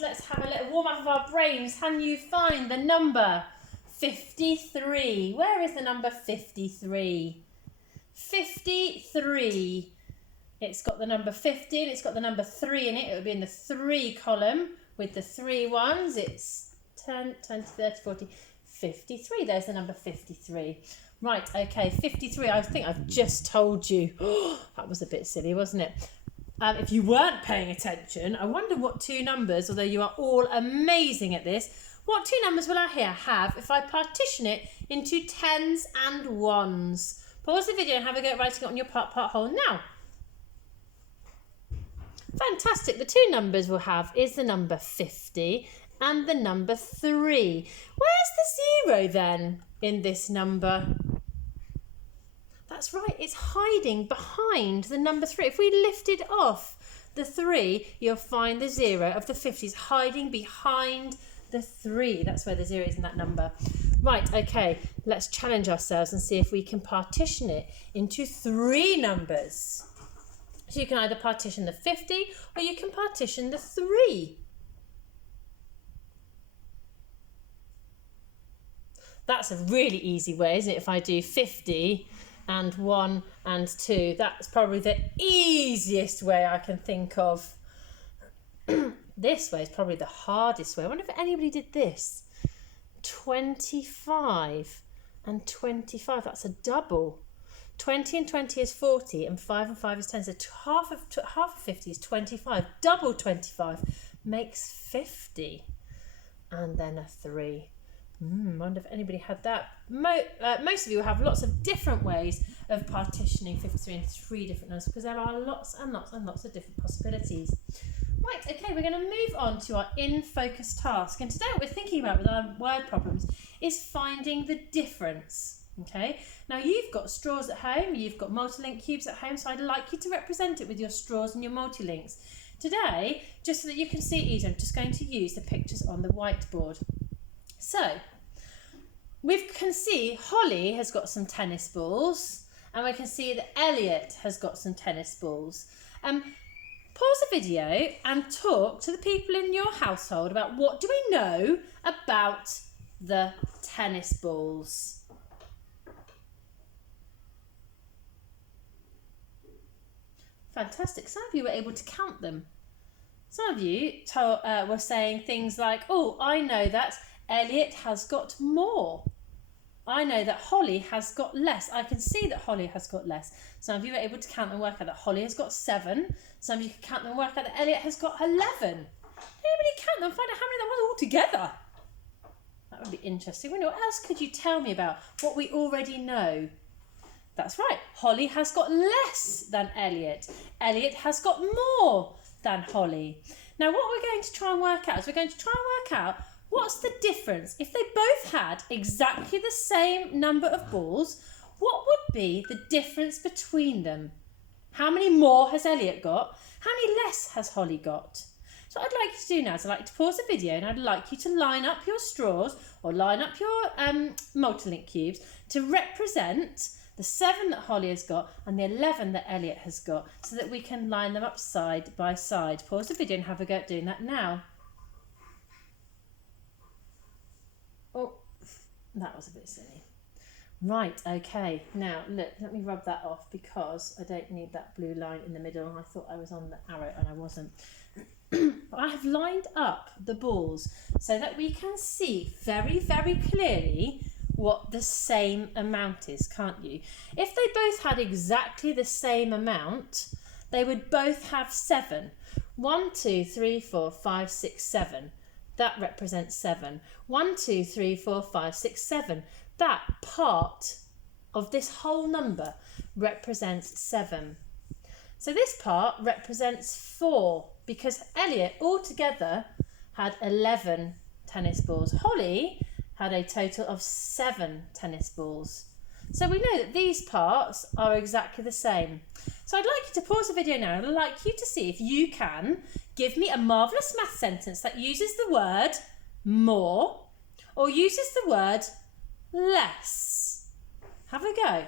let's have a little warm up of our brains. Can you find the number 53? Where is the number 53? 53. It's got the number 50 and it's got the number 3 in it. It would be in the 3 column with the 3 ones. It's 10, 20, 30, 40, 53. There's the number 53. Right, okay, 53. I think I've just told you. That was a bit silly, wasn't it? If you weren't paying attention, I wonder what 2 numbers, although you are all amazing at this, what 2 numbers will I here have if I partition it into 10s and 1s? Pause the video and have a go at writing it on your part hole now. Fantastic. The 2 numbers we'll have is the number 50 and the number 3. Where's the 0 then in this number? That's right, it's hiding behind the number 3. If we lifted off the 3, you'll find the 0 of the 50s hiding behind the 3. That's where the 0 is in that number. Right, okay, let's challenge ourselves and see if we can partition it into 3 numbers. So you can either partition the 50 or you can partition the 3. That's a really easy way, isn't it? If I do 50 and 1 and 2, that's probably the easiest way I can think of. This way is probably the hardest way. I wonder if anybody did this. 25 and 25, that's a double. 20 and 20 is 40 and 5 and 5 is 10. So half of 50 is 25. Double 25 makes 50. And then a 3. I wonder if anybody had that. Most of you have lots of different ways of partitioning 53 into 3 different numbers because there are lots and lots and lots of different possibilities. Right, okay, we're going to move on to our in-focus task. And today what we're thinking about with our word problems is finding the difference. Okay, now you've got straws at home, you've got multi-link cubes at home, so I'd like you to represent it with your straws and your multi-links. Today, just so that you can see it easier, I'm just going to use the pictures on the whiteboard. So, we can see Holly has got some tennis balls and we can see that Elliot has got some tennis balls. Pause the video and talk to the people in your household about what do we know about the tennis balls. Fantastic. Some of you were able to count them. Some of you were saying things like, oh, I know that Elliot has got more. I know that Holly has got less. I can see that Holly has got less. Some of you were able to count and work out that Holly has got 7. Some of you can count and work out that Elliot has got 11. Anybody count them and find out how many there was all together? That would be interesting. What else could you tell me about what we already know? That's right. Holly has got less than Elliot. Elliot has got more than Holly. Now what we're going to try and work out is we're going to try and work out what's the difference. If they both had exactly the same number of balls, what would be the difference between them? How many more has Elliot got? How many less has Holly got? So what I'd like you to do now is I'd like to pause the video and I'd like you to line up your straws or line up your multi-link cubes to represent the 7 that Holly has got and the 11 that Elliot has got so that we can line them up side by side. Pause the video and have a go at doing that now. Oh, that was a bit silly. Right, okay. Now, look, let me rub that off because I don't need that blue line in the middle. I thought I was on the arrow and I wasn't. I have lined up the balls so that we can see very, very clearly what the same amount is, can't you? If they both had exactly the same amount, they would both have 7. 1, 2, 3, 4, 5, 6, 7. That represents 7. 1, 2, 3, 4, 5, 6, 7. That part of this whole number represents 7. So this part represents 4 because Elliot altogether had 11 tennis balls. Holly had a total of 7 tennis balls. So we know that these parts are exactly the same. So I'd like you to pause the video now and I'd like you to see if you can give me a marvellous math sentence that uses the word more or uses the word less. Have a go.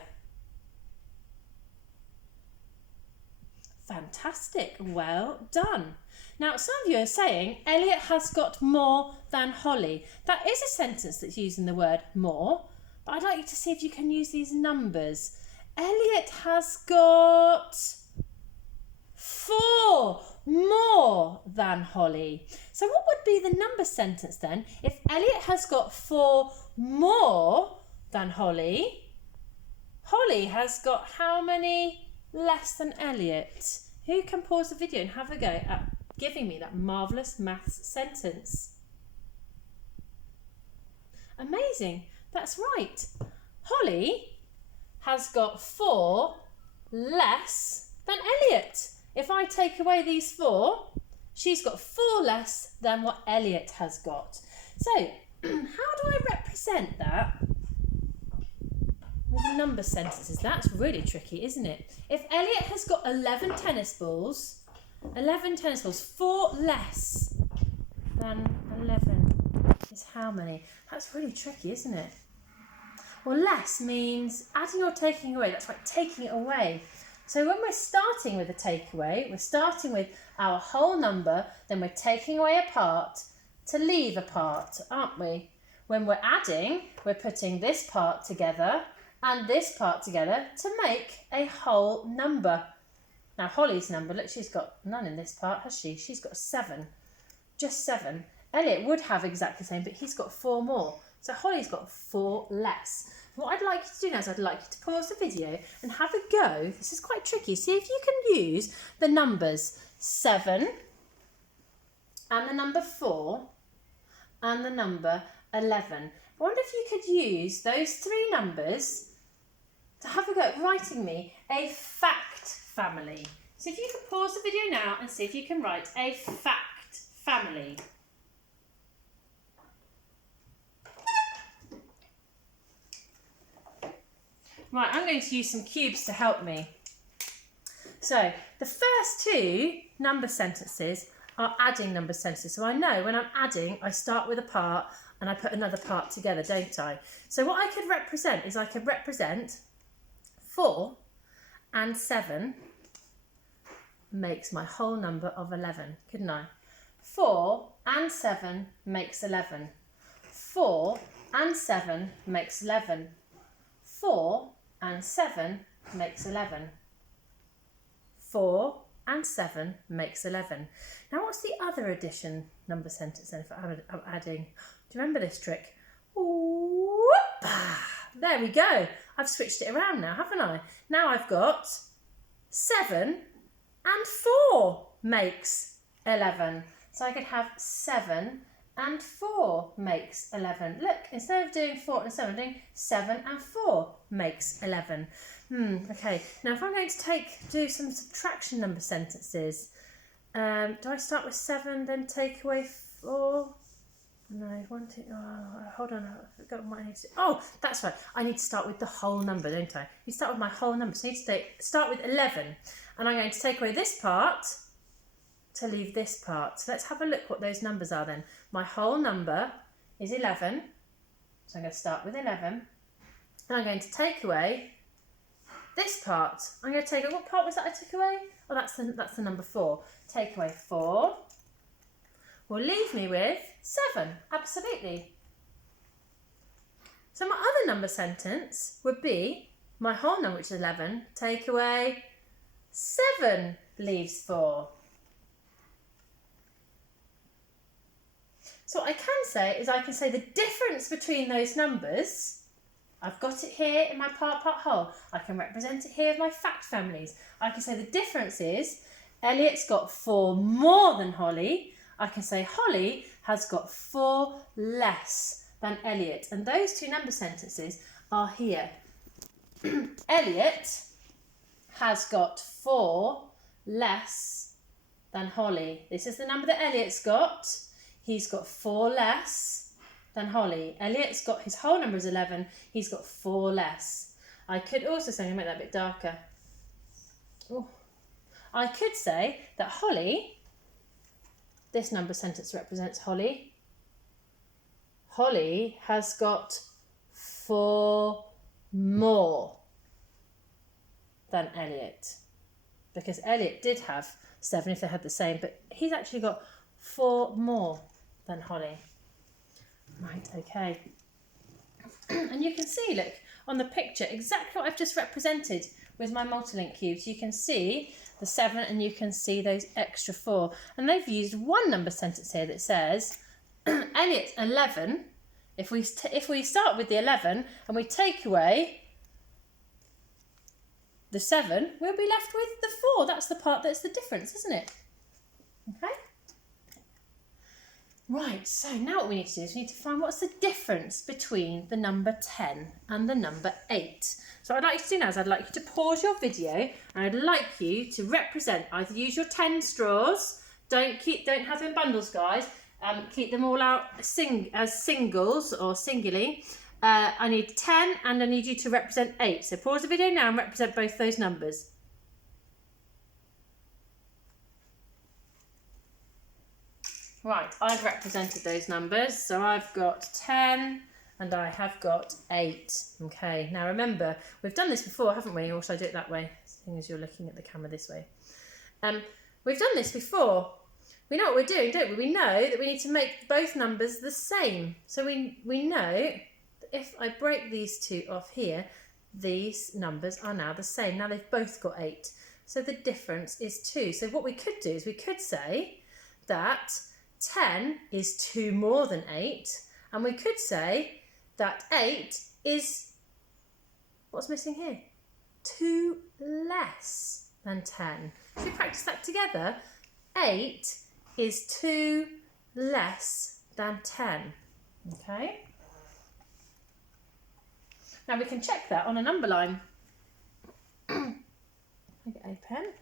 Fantastic, well done. Now, some of you are saying Elliot has got more than Holly. That is a sentence that's using the word more, but I'd like you to see if you can use these numbers. Elliot has got 4 more than Holly. So what would be the number sentence then? If Elliot has got 4 more than Holly, Holly has got how many less than Elliot? Who can pause the video and have a go at giving me that marvellous maths sentence? Amazing, that's right. Holly has got 4 less than Elliot. If I take away these 4, she's got 4 less than what Elliot has got. So, how do I represent that with number sentences? That's really tricky, isn't it? If Elliot has got 11 tennis balls, 4 less than 11 is how many? That's really tricky, isn't it? Well, less means adding or taking away. That's right, taking it away. So when we're starting with a takeaway, we're starting with our whole number, then we're taking away a part to leave a part, aren't we? When we're adding, we're putting this part together and this part together to make a whole number. Now Holly's number, look, she's got none in this part, has she? She's got 7, just 7. Elliot would have exactly the same, but he's got 4 more. So Holly's got 4 less. What I'd like you to do now is I'd like you to pause the video and have a go. This is quite tricky. See if you can use the numbers 7 and the number 4 and the number 11. I wonder if you could use those 3 numbers to have a go at writing me a fact family. So if you could pause the video now and see if you can write a fact family. Right, I'm going to use some cubes to help me. So the first 2 number sentences are adding number sentences. So I know when I'm adding, I start with a part and I put another part together, don't I? So what I could represent is I could represent 4 and 7 makes my whole number of 11, couldn't I? 4 and 7 makes 11. 4 and 7 makes 11. 4 and 7 makes 11. 4 and 7 makes 11. Now what's the other addition number sentence then if I'm adding? Do you remember this trick? Whoop! There we go. I've switched it around now, haven't I? Now I've got 7 and 4 makes 11. So I could have 7 and 4 makes 11. Look, instead of doing 4 and 7, I'm doing 7 and 4 makes 11. Okay, now if I'm going to do some subtraction number sentences, do I start with 7, then take away 4? No, 1, 2, hold on, I forgot what I need to do. Oh, that's right, I need to start with the whole number, don't I? You start with my whole number, so I need to start with 11. And I'm going to take away this part to leave this part. So let's have a look what those numbers are then. My whole number is 11, so I'm going to start with 11. And I'm going to take away this part. I'm going to take away, what part was that I took away? Oh, that's the number 4. Take away 4 will leave me with 7, absolutely. So my other number sentence would be my whole number, which is 11, take away 7 leaves 4. So what I can say is I can say the difference between those numbers. I've got it here in my part whole. I can represent it here with my fact families. I can say the difference is Elliot's got 4 more than Holly. I can say Holly has got 4 less than Elliot. And those 2 number sentences are here. Elliot has got 4 less than Holly. This is the number that Elliot's got. He's got 4 less than Holly. Elliot's got, his whole number is 11. He's got 4 less. I could also say, I'm going to make that a bit darker. Ooh. I could say that Holly, this number sentence represents Holly. Holly has got 4 more than Elliot. because Elliot did have 7 if they had the same, but he's actually got 4 more than Holly. Right, okay. And you can see, look, on the picture, exactly what I've just represented with my multi-link cubes. You can see the 7 and you can see those extra 4. And they've used one number sentence here that says, Elliot's 11. If we start with the 11 and we take away the 7, we'll be left with the 4. That's the part that's the difference, isn't it? Okay. Right, so now what we need to do is we need to find what's the difference between the number 10 and the number 8. So what I'd like you to do now is I'd like you to pause your video and I'd like you to represent, either use your 10 straws, don't have them in bundles, guys, keep them all out as singles or singularly. I need 10 and I need you to represent 8. So pause the video now and represent both those numbers. Right, I've represented those numbers. So I've got 10 and I have got 8. Okay, now remember, we've done this before, haven't we? Or should I do it that way, seeing as you're looking at the camera this way? We've done this before. We know what we're doing, don't we? We know that we need to make both numbers the same. So we know that if I break these two off here, these numbers are now the same. Now they've both got 8. So the difference is 2. So what we could do is we could say that 10 is 2 more than 8. And we could say that 8 is, what's missing here? 2 less than 10. If we practice that together, 8 is 2 less than 10. Okay? Now we can check that on a number line. I get a pen.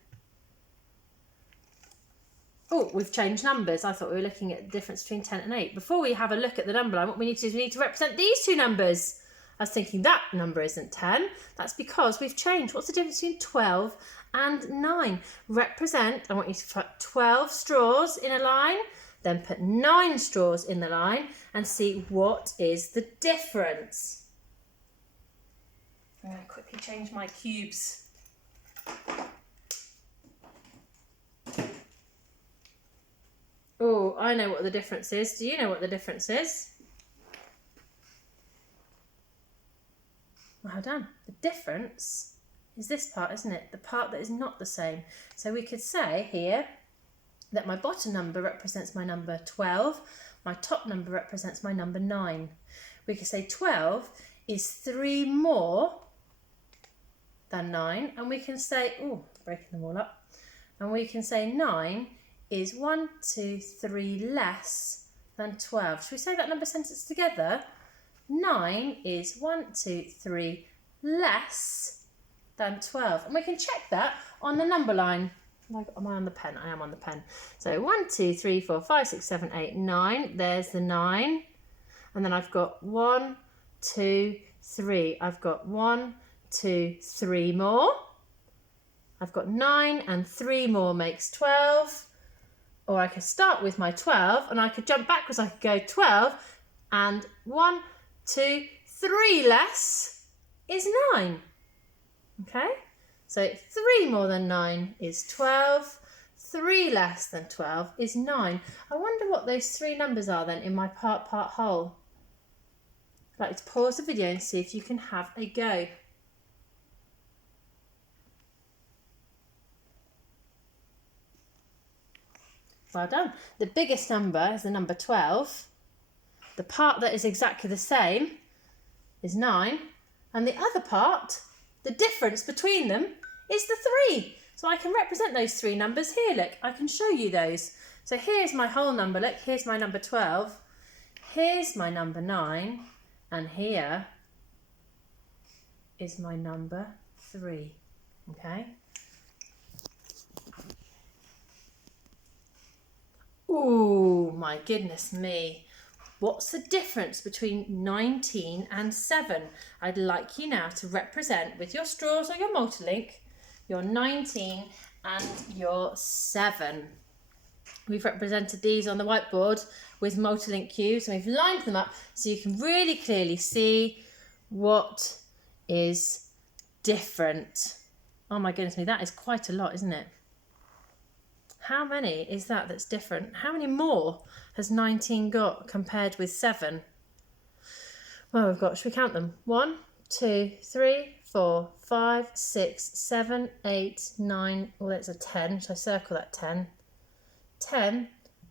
Oh, we've changed numbers. I thought we were looking at the difference between 10 and 8. Before we have a look at the number line, what we need to do is we need to represent these two numbers. I was thinking that number isn't 10. That's because we've changed. What's the difference between 12 and 9? Represent, I want you to put 12 straws in a line, then put 9 straws in the line and see what is the difference. I'm going to quickly change my cubes. Oh, I know what the difference is. Do you know what the difference is? Well done. The difference is this part, isn't it? The part that is not the same. So we could say here that my bottom number represents my number 12. My top number represents my number 9. We could say 12 is 3 more than 9. And we can say, oh, breaking them all up. And we can say 9 is 1, 2, 3 less than 12. Should we say that number sentence together? 9 is 1, 2, 3 less than 12. And we can check that on the number line. Am I on the pen? I am on the pen. So 1, 2, 3, 4, 5, 6, 7, 8, 9. There's the 9. And then I've got 1, 2, 3. I've got 1, 2, 3 more. I've got 9 and 3 more makes 12. Or I could start with my 12 and I could jump backwards. I could go 12 and 1, 2, 3 less is 9. Okay? So 3 more than 9 is 12. 3 less than 12 is 9. I wonder what those 3 numbers are then in my part whole. I'd like to pause the video and see if you can have a go. Well done. The biggest number is the number 12. The part that is exactly the same is 9. And the other part, the difference between them, is the 3. So I can represent those 3 numbers here. Look, I can show you those. So here's my whole number. Look, here's my number 12. Here's my number 9. And here is my number 3. Okay? Oh, my goodness me. What's the difference between 19 and 7? I'd like you now to represent with your straws or your multi-link your 19 and your 7. We've represented these on the whiteboard with multi-link cubes and we've lined them up so you can really clearly see what is different. Oh my goodness me, that is quite a lot, isn't it? How many is that that's different? How many more has 19 got compared with 7? Well, we've got, should we count them? 1, 2, 3, 4, 5, 6, 7, 8, 9. Well, it's a 10, so I circle that 10. 10,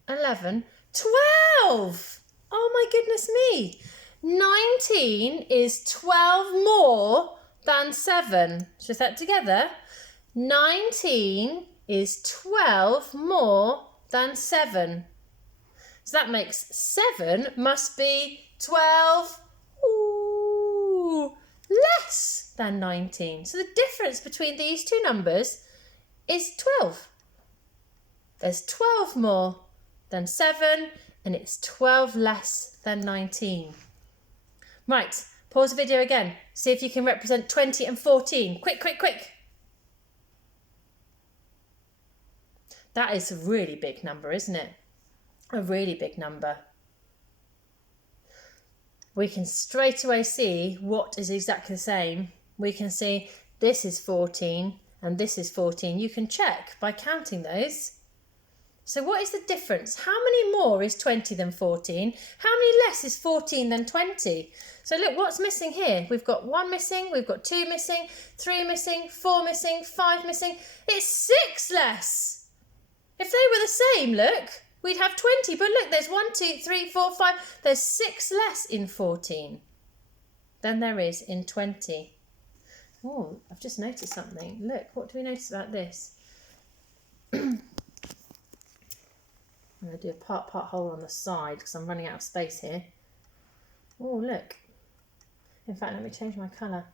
11, 12! Oh my goodness me! 19 is 12 more than 7. Should we say that together? 19 is 12 more than 7. So that makes 7 must be 12 less than 19. So the difference between these two numbers is 12. There's 12 more than 7 and it's 12 less than 19. Right, pause the video again. See if you can represent 20 and 14. Quick, quick, quick. That is a really big number, isn't it? A really big number. We can straight away see what is exactly the same. We can see this is 14 and this is 14. You can check by counting those. So what is the difference? How many more is 20 than 14? How many less is 14 than 20? So look, what's missing here? We've got 1 missing, we've got 2 missing, 3 missing, 4 missing, 5 missing. It's 6 less. If they were the same, look, we'd have 20. But look, there's 1, 2, 3, 4, 5. There's 6 less in 14 than there is in 20. Oh, I've just noticed something. Look, what do we notice about this? I'm going to do a part hole on the side because I'm running out of space here. Oh, look. In fact, let me change my colour.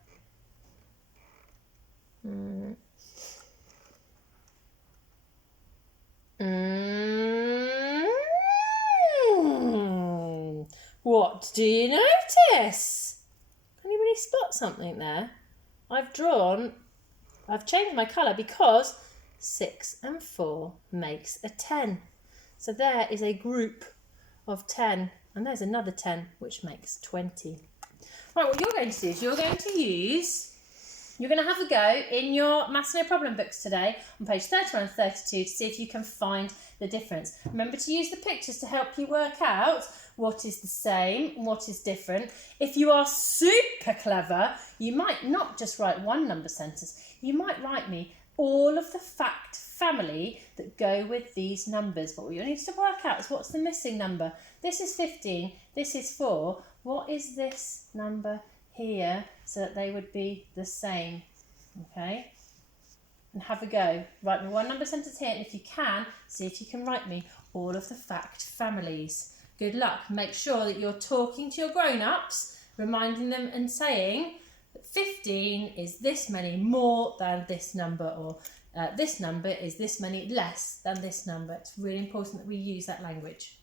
What do you notice? Can you really spot something there? I've changed my colour because 6 and 4 makes a 10. So there is a group of 10 and there's another 10 which makes 20. Right, what you're going to do is you're going to have a go in your Maths No Problem books today on page 31 and 32 to see if you can find the difference. Remember to use the pictures to help you work out what is the same and what is different. If you are super clever, you might not just write one number sentence. You might write me all of the fact family that go with these numbers. But what you need to work out is what's the missing number. This is 15, this is 4. What is this number here so that they would be the same? Okay, and have a go. Write me one number sentence here, and if you can, see if you can write me all of the fact families. Good luck. Make sure that you're talking to your grown-ups, reminding them and saying that 15 is this many more than this number, or this number is this many less than this number. It's really important that we use that language.